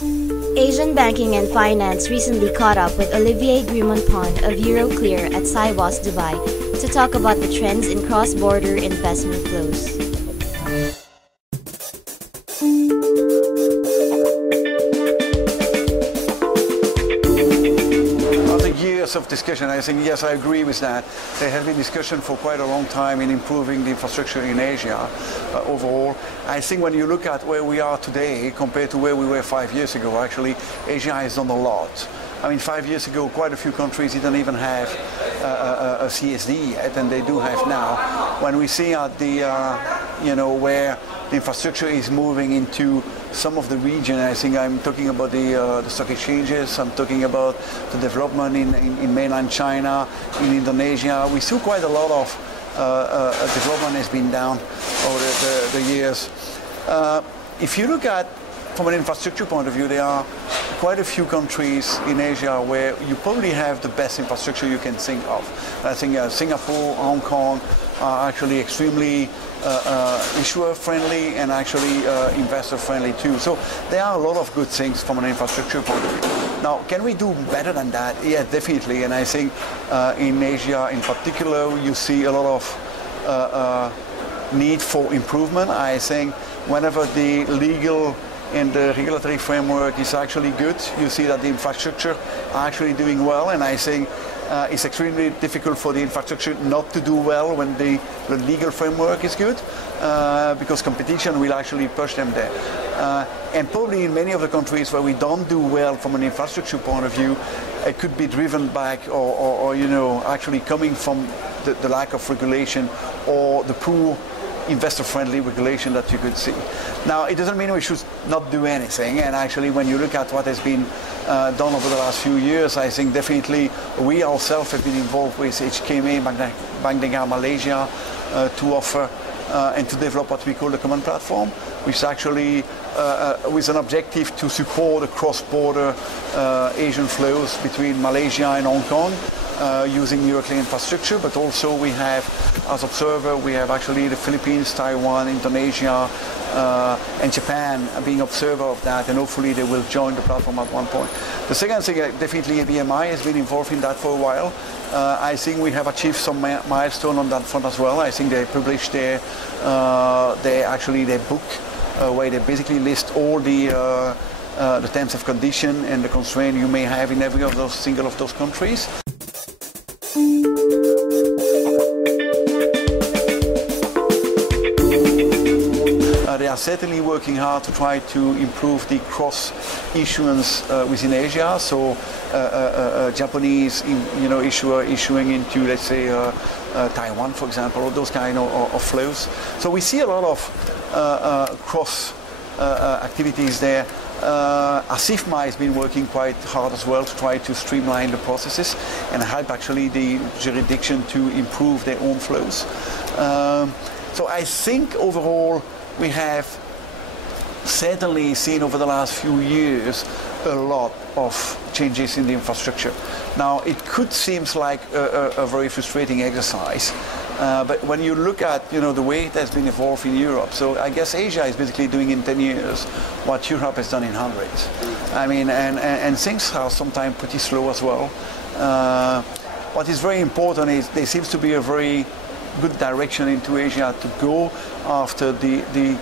Asian banking and finance recently caught up with Olivier Grimonpont of Euroclear at SIBOS Dubai to talk about the trends in cross-border investment flows. Of discussion, I think, yes, I agree with that. There has been discussion for quite a long time in improving the infrastructure in Asia overall. I think when you look at where we are today compared to where we were 5 years ago, actually, Asia has done a lot. I mean, 5 years ago, quite a few countries didn't even have a CSD yet, and they do have now. When we see at the, where the infrastructure is moving into some of the region, I think I'm talking about the stock exchanges, I'm talking about the development in mainland China, in Indonesia. We see quite a lot of development has been done over the years. If you look at from an infrastructure point of view, there are quite a few countries in Asia where you probably have the best infrastructure you can think of. I think Singapore, Hong Kong are actually extremely issuer friendly and actually investor friendly too. So there are a lot of good things from an infrastructure point of view. Now, can we do better than that? Yeah, definitely. And I think in Asia in particular, you see a lot of need for improvement. I think whenever the legal and the regulatory framework is actually good, you see that the infrastructure are actually doing well, and I think it's extremely difficult for the infrastructure not to do well when the legal framework is good, because competition will actually push them there. And probably in many of the countries where we don't do well from an infrastructure point of view, it could be driven back or actually coming from the lack of regulation or the poor investor-friendly regulation that you could see. Now, it doesn't mean we should not do anything, and actually when you look at what has been done over the last few years, I think definitely we ourselves have been involved with HKMA, Bank Negara Malaysia, to offer and to develop what we call the common platform, which is actually with an objective to support the cross-border Asian flows between Malaysia and Hong Kong, using Euroclear infrastructure, but also we have, as observer, we have actually the Philippines, Taiwan, Indonesia, and Japan being observer of that, and hopefully they will join the platform at one point. The second thing, definitely BMI has been involved in that for a while. I think we have achieved some milestone on that front as well. I think they published their book where they basically list all the terms of condition and the constraint you may have in every of those single of those countries. They are certainly working hard to try to improve the cross-issuance within Asia. So Japanese, issuer issuing into, let's say, Taiwan, for example, or those kind of flows. So we see a lot of cross activities there. ASIFMA has been working quite hard as well to try to streamline the processes and help actually the jurisdiction to improve their own flows. So I think overall we have certainly seen over the last few years a lot of changes in the infrastructure. Now, it could seem like a very frustrating exercise, but when you look at the way it has been evolved in Europe, so I guess Asia is basically doing in 10 years what Europe has done in hundreds. I mean, and things are sometimes pretty slow as well. What is very important is there seems to be a very good direction into Asia to go after the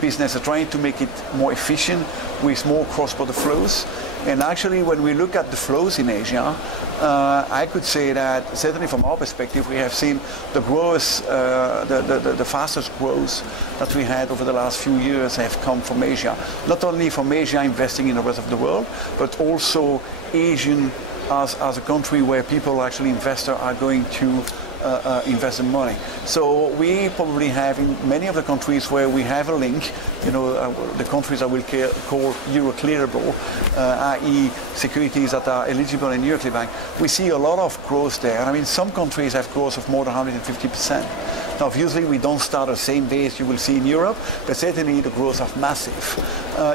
business, trying to make it more efficient with more cross-border flows. And actually, when we look at the flows in Asia, I could say that certainly from our perspective, we have seen the growth, the fastest growth that we had over the last few years have come from Asia. Not only from Asia investing in the rest of the world, but also Asian as a country where people actually investors are going to invest in money. So we probably have in many of the countries where we have a link, the countries I will call Euroclearable, i.e. securities that are eligible in Euroclear Bank, we see a lot of growth there. I mean, some countries have growth of more than 150%. Now, obviously, we don't start at the same base you will see in Europe, but certainly the growth is massive.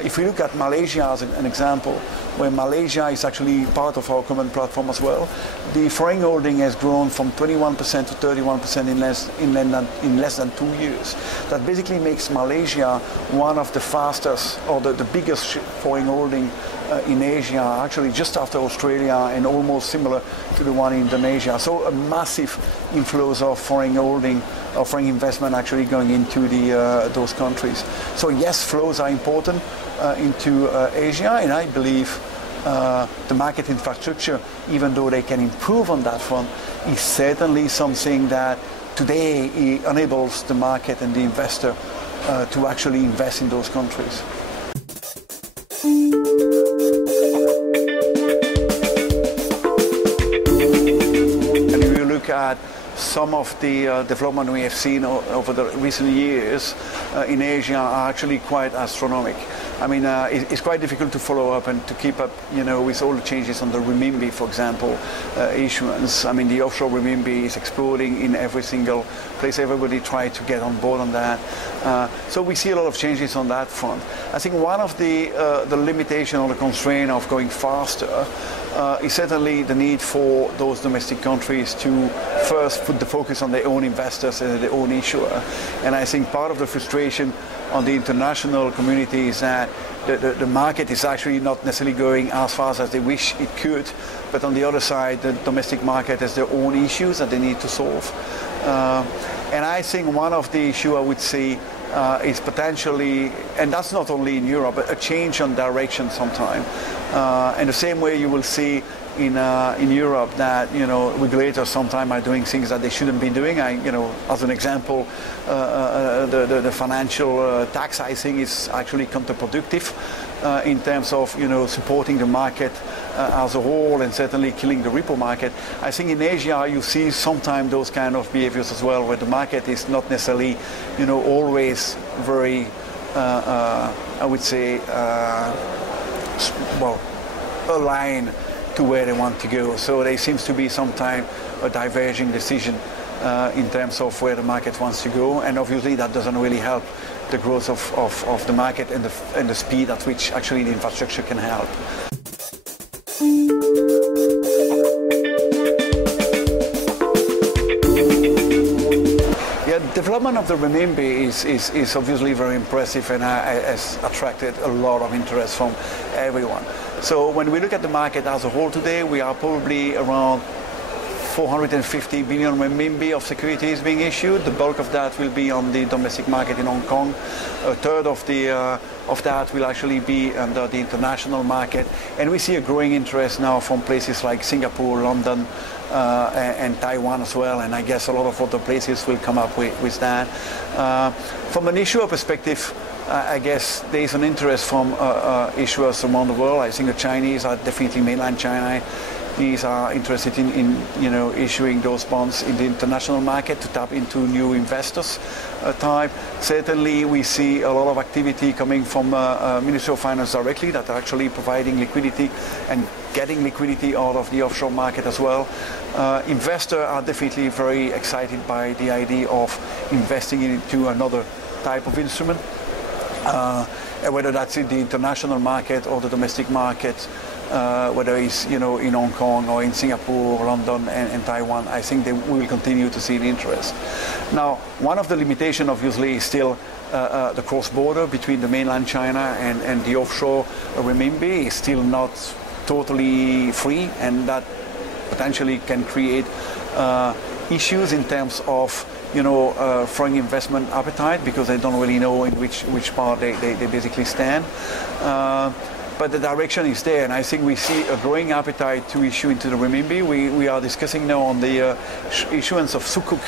If we look at Malaysia as an example, where Malaysia is actually part of our common platform as well, the foreign holding has grown from 21% to 31% in less than 2 years. That basically makes Malaysia one of the fastest or the biggest foreign holding in Asia, actually just after Australia, and almost similar to the one in Indonesia. So a massive inflows of foreign holding or foreign investment actually going into those countries. So yes, flows are important into Asia, and I believe the market infrastructure, even though they can improve on that front, is certainly something that today enables the market and the investor to actually invest in those countries. And if you look at some of the development we have seen over the recent years in Asia are actually quite astronomical. I mean, it's quite difficult to follow up and to keep up, with all the changes on the renminbi, for example, issuance. I mean, the offshore renminbi is exploding in every single place. Everybody tried to get on board on that. So we see a lot of changes on that front. I think one of the limitation or the constraint of going faster is certainly the need for those domestic countries to first put the focus on their own investors and their own issuer. And I think part of the frustration on the international community is that the market is actually not necessarily going as fast as they wish it could, but on the other side, the domestic market has their own issues that they need to solve. And I think one of the issues I would say is potentially, and that's not only in Europe, but a change on direction sometime. And the same way you will see in Europe that regulators sometimes are doing things that they shouldn't be doing. As an example, the financial tax, I think, is actually counterproductive in terms of supporting the market as a whole, and certainly killing the repo market. I think in Asia you see sometimes those kind of behaviors as well, where the market is not necessarily always very I would say aligned to where they want to go. So there seems to be sometimes a diverging decision in terms of where the market wants to go, and obviously that doesn't really help the growth of the market and the speed at which actually the infrastructure can help. Yeah, development of the renminbi is obviously very impressive, and has attracted a lot of interest from everyone. So when we look at the market as a whole today, we are probably around 450 billion renminbi of securities being issued. The bulk of that will be on the domestic market in Hong Kong. A third of that will actually be under the international market. And we see a growing interest now from places like Singapore, London, and Taiwan as well. And I guess a lot of other places will come up with that. From an issuer perspective, I guess there is an interest from issuers around the world. I think the Chinese are definitely mainland China. These are interested in issuing those bonds in the international market to tap into new investors type. Certainly we see a lot of activity coming from Ministry of Finance directly that are actually providing liquidity and getting liquidity out of the offshore market as well. Investors are definitely very excited by the idea of investing into another type of instrument. Whether that's in the international market or the domestic market, whether it's in Hong Kong or in Singapore, London, and Taiwan, I think we will continue to see the interest. Now, one of the limitations obviously is still the cross-border between the mainland China and the offshore renminbi is still not totally free, and that potentially can create issues in terms of foreign investment appetite, because they don't really know in which part they basically stand. But the direction is there, and I think we see a growing appetite to issue into the renminbi. We are discussing now on the issuance of sukuk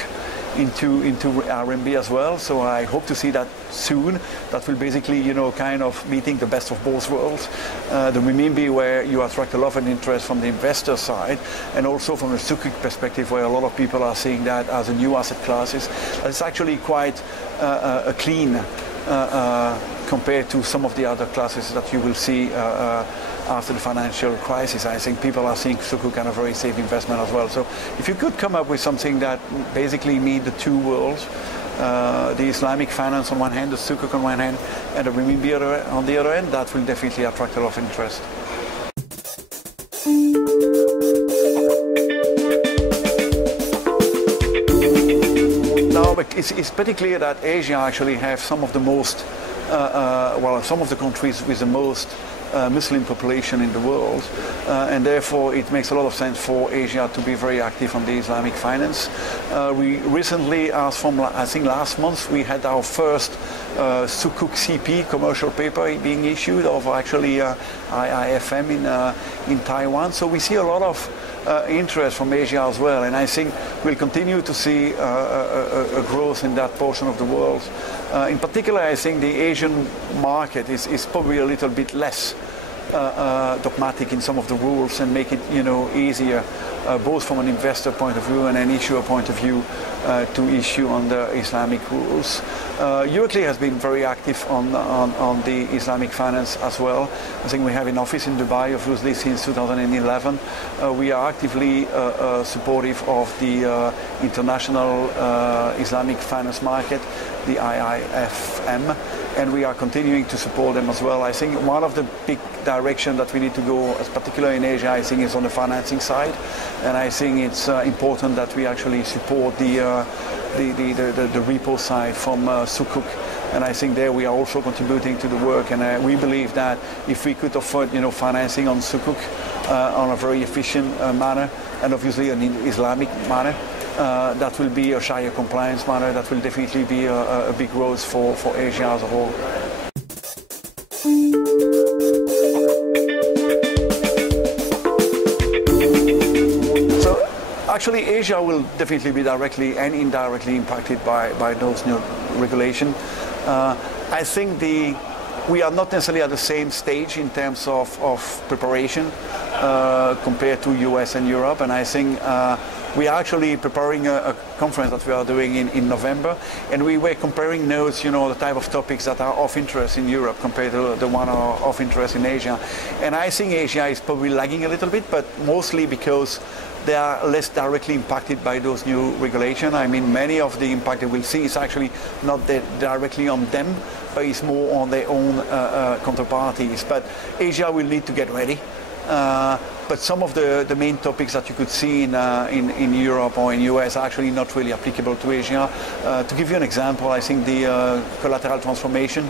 into RMB as well, so I hope to see that soon. That will basically, kind of meeting the best of both worlds. The renminbi, where you attract a lot of interest from the investor side, and also from the sukuk perspective, where a lot of people are seeing that as a new asset class. It's actually quite a clean compared to some of the other classes that you will see after the financial crisis. I think people are seeing Sukuk as a very safe investment as well. So if you could come up with something that basically meet the two worlds, the Islamic finance on one hand, the Sukuk on one hand, and the renminbi on the other end, that will definitely attract a lot of interest. Now, it's pretty clear that Asia actually have some of the most, some of the countries with the most Muslim population in the world, and therefore it makes a lot of sense for Asia to be very active on the Islamic finance. We recently, as from I think last month, we had our first Sukuk CP commercial paper being issued of actually IIFM in Taiwan. So we see a lot of interest from Asia as well, and I think we'll continue to see a growth in that portion of the world. In particular, I think the Asian market is probably a little bit less dogmatic in some of the rules and make it easier both from an investor point of view and an issuer point of view to issue on the Islamic rules. Euroclear has been very active on the Islamic finance as well. I think we have an office in Dubai, obviously, since 2011. We are actively supportive of the international Islamic finance market, the IIFM, and we are continuing to support them as well. I think one of the big direction that we need to go, particularly in Asia, I think is on the financing side, and I think it's important that we actually support the repo side from Sukuk, and I think there we are also contributing to the work, and we believe that if we could offer financing on Sukuk on a very efficient manner, and obviously an Islamic manner, that will be a Sharia compliance manner, that will definitely be a big growth for Asia as a whole. So actually Asia will definitely be directly and indirectly impacted by those new regulations. I think we are not necessarily at the same stage in terms of preparation compared to US and Europe, and I think we are actually preparing a conference that we are doing in November, and we were comparing notes, the type of topics that are of interest in Europe compared to the one of interest in Asia. And I think Asia is probably lagging a little bit, but mostly because they are less directly impacted by those new regulations. I mean, many of the impact they will see is actually not directly on them, but it's more on their own counterparties. But Asia will need to get ready. But some of the main topics that you could see in Europe or in US are actually not really applicable to Asia. To give you an example, I think the collateral transformation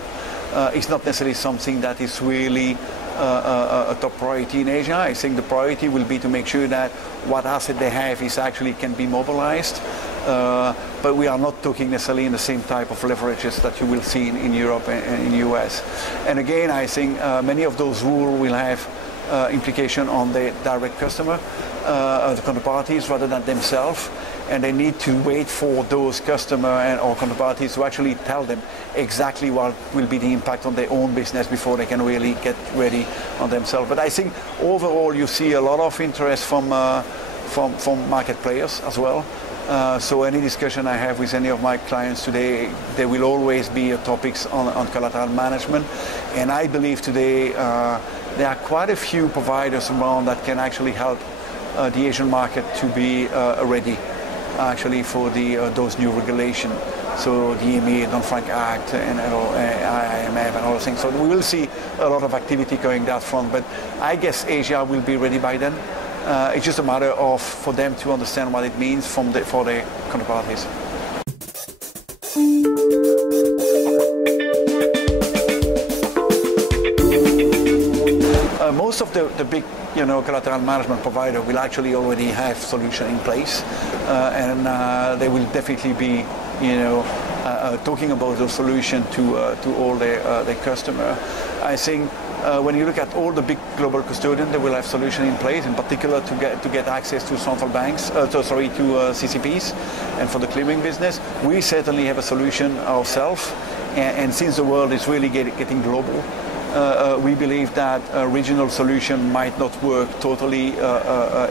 is not necessarily something that is really a top priority in Asia. I think the priority will be to make sure that what asset they have is actually can be mobilized. But we are not talking necessarily in the same type of leverages that you will see in Europe and in US. And again, I think many of those rules will have implication on the direct customer, the counterparties, rather than themselves, and they need to wait for those customer or counterparties to actually tell them exactly what will be the impact on their own business before they can really get ready on themselves. But I think overall you see a lot of interest from market players as well. So any discussion I have with any of my clients today, there will always be topics on collateral management, and I believe today there are quite a few providers around that can actually help the Asian market to be ready actually for those new regulations. So the EMA, Dodd-Frank Act, and IMF and all those things. So we will see a lot of activity going that front, but I guess Asia will be ready by then. It's just a matter of for them to understand what it means for their counterparties. Most of the big, collateral management provider will actually already have solution in place, and they will definitely be, talking about the solution to all their customer. I think when you look at all the big global custodians, they will have solution in place, in particular to get access to central banks, to CCPs, and for the clearing business. We certainly have a solution ourselves, and since the world is really getting global, we believe that a regional solution might not work totally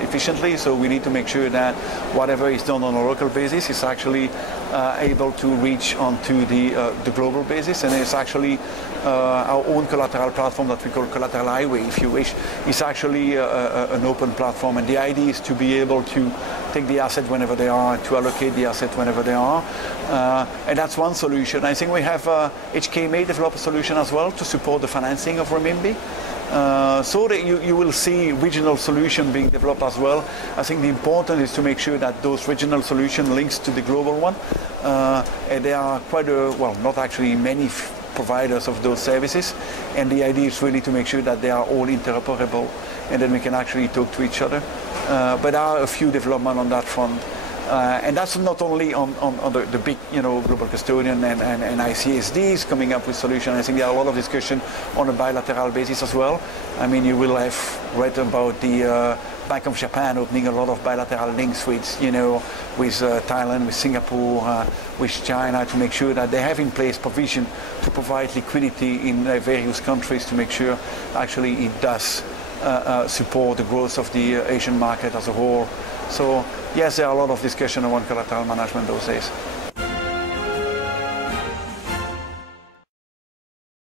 efficiently, so we need to make sure that whatever is done on a local basis is actually able to reach onto the global basis, and it's actually our own collateral platform that we call Collateral Highway, if you wish. It's actually an open platform, and the idea is to be able to take the asset whenever they are, to allocate the asset whenever they are, and that's one solution. I think we have HK may develop a solution as well to support the financing of renminbi. So that you will see regional solution being developed as well. I think the important is to make sure that those regional solution links to the global one, and there are quite not actually many providers of those services, and the idea is really to make sure that they are all interoperable, and then we can actually talk to each other. But there are a few developments on that front. And that's not only on the big, global custodian and ICSDs coming up with solutions. I think there are a lot of discussion on a bilateral basis as well. I mean, you will have read about the Bank of Japan opening a lot of bilateral links with Thailand, with Singapore, with China, to make sure that they have in place provision to provide liquidity in various countries to make sure actually it does support the growth of the Asian market as a whole. So yes, there are a lot of discussion around collateral management those days.